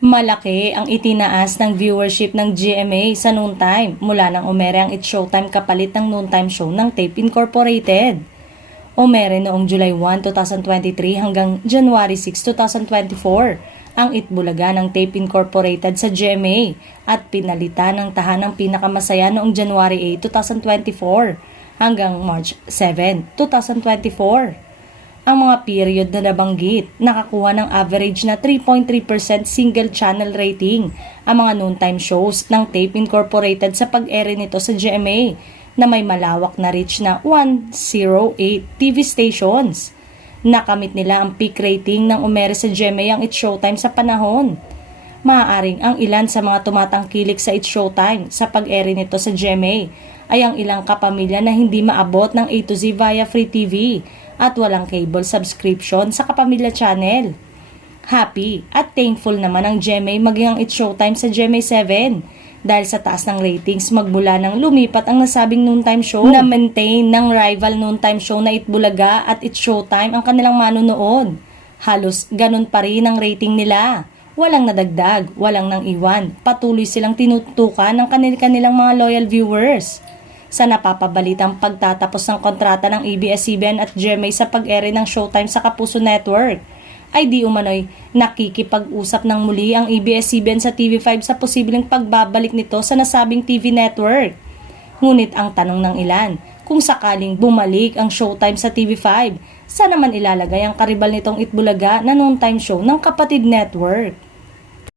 Malaki ang itinaas ng viewership ng GMA sa noontime mula nang umere ang It's Showtime kapalit ng noontime show ng Tape Incorporated. Umere noong July 1, 2023 hanggang January 6, 2024 ang Itbulaga ng Tape Incorporated sa GMA at pinalitan ng tahanang pinakamasaya noong January 8, 2024 hanggang March 7, 2024. Ang mga period na nabanggit, nakakuha ng average na 3.3% single channel rating ang mga noontime shows ng Tape Incorporated sa pag-ere nito sa GMA na may malawak na reach na 108 TV stations. Nakamit nila ang peak rating ng umere sa GMA ang It's Showtime sa panahon. Maaaring ang ilan sa mga tumatangkilik sa It's Showtime sa pag-ere nito sa GMA ay ang ilang kapamilya na hindi maabot ng A to Z via free TV at walang cable subscription sa kapamilya channel. Happy at thankful naman ang GMA maging ang It's Showtime sa GMA 7 dahil sa taas ng ratings magmula nang lumipat ang nasabing noontime show na maintain ng rival noontime show na Itbulaga at It's Showtime ang kanilang manonood. Halos ganun pa rin ang rating nila. Walang nadagdag, walang nang iwan, patuloy silang tinutukan ng kanilang mga loyal viewers. Sa napapabalitang pagtatapos ng kontrata ng ABS-CBN at GMA sa pag-ere ng Showtime sa Kapuso Network, ay di umano'y nakikipag-usap ng muli ang ABS-CBN sa TV5 sa posibleng pagbabalik nito sa nasabing TV network. Ngunit ang tanong ng ilan, kung sakaling bumalik ang Showtime sa TV5, saan naman ilalagay ang karibal nitong Itbulaga na noontime show ng kapatid network?